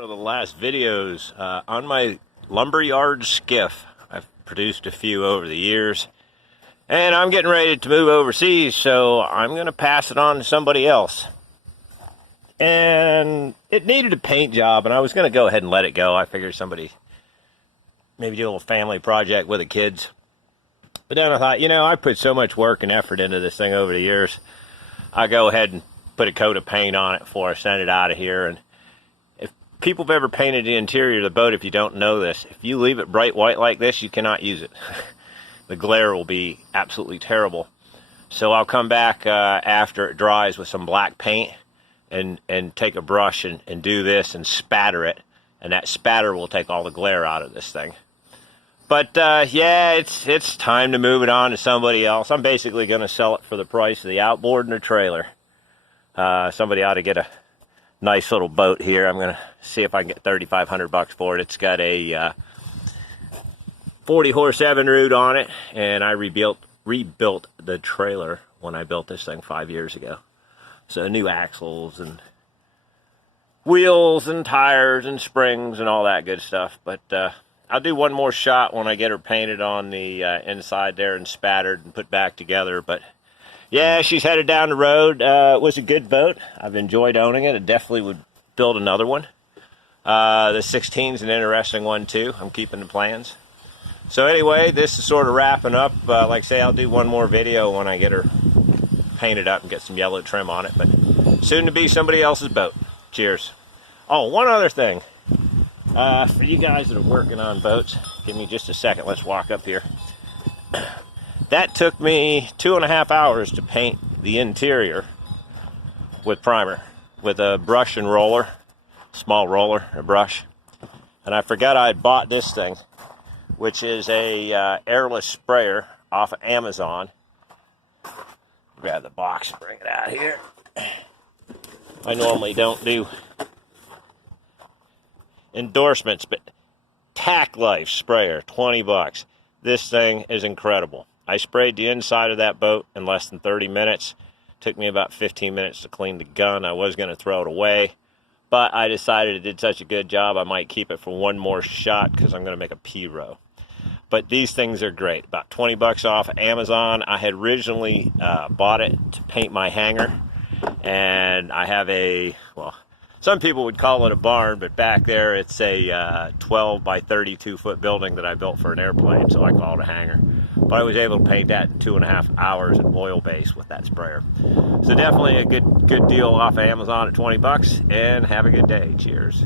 One of the last videos on my lumberyard skiff. I've produced a few over the years, and I'm getting ready to move overseas, so I'm going to pass it on to somebody else. And it needed a paint job, and I was going to go ahead and let it go. I figured somebody maybe do a little family project with the kids. But then I thought, I put so much work and effort into this thing over the years, I'll go ahead and put a coat of paint on it before I send it out of here. And if people have ever painted the interior of the boat, if you don't know this, if you leave it bright white like this, you cannot use it. The glare will be absolutely terrible. So I'll come back after it dries with some black paint and take a brush and do this and spatter it. And that spatter will take all the glare out of this thing. But yeah, it's time to move it on to somebody else. I'm basically going to sell it for the price of the outboard and the trailer. Somebody ought to get a nice little boat here. I'm going to see if I can get $3,500 for it. It's got a 40 horse Evinrude on it, and I rebuilt the trailer when I built this thing 5 years ago. So new axles and wheels and tires and springs and all that good stuff. But I'll do one more shot when I get her painted on the inside there and spattered and put back together. But yeah, she's headed down the road. It was a good boat. I've enjoyed owning it. I definitely would build another one. The 16's an interesting one too. I'm keeping the plans. So anyway, this is sort of wrapping up. Like I say, I'll do one more video when I get her painted up and get some yellow trim on it. But soon to be somebody else's boat. Cheers. Oh, one other thing. For you guys that are working on boats, give me just a second. Let's walk up here. That took me 2.5 hours to paint the interior with primer, with a brush and roller, small roller, a brush. And I forgot I had bought this thing, which is a airless sprayer off of Amazon. Grab the box and bring it out here. I normally don't do endorsements, but Tack Life sprayer, 20 bucks. This thing is incredible. I sprayed the inside of that boat in less than 30 minutes. Took me about 15 minutes to clean the gun. I was going to throw it away, but I decided it did such a good job I might keep it for one more shot because I'm going to make a P-row. But these things are great. About 20 bucks off of Amazon. I had originally bought it to paint my hangar, and I have a, well, some people would call it a barn, but back there it's a 12 by 32 foot building that I built for an airplane, so I call it a hangar. But I was able to paint that in 2.5 hours in oil base with that sprayer. So definitely a good deal off of Amazon at 20 bucks, and have a good day. Cheers.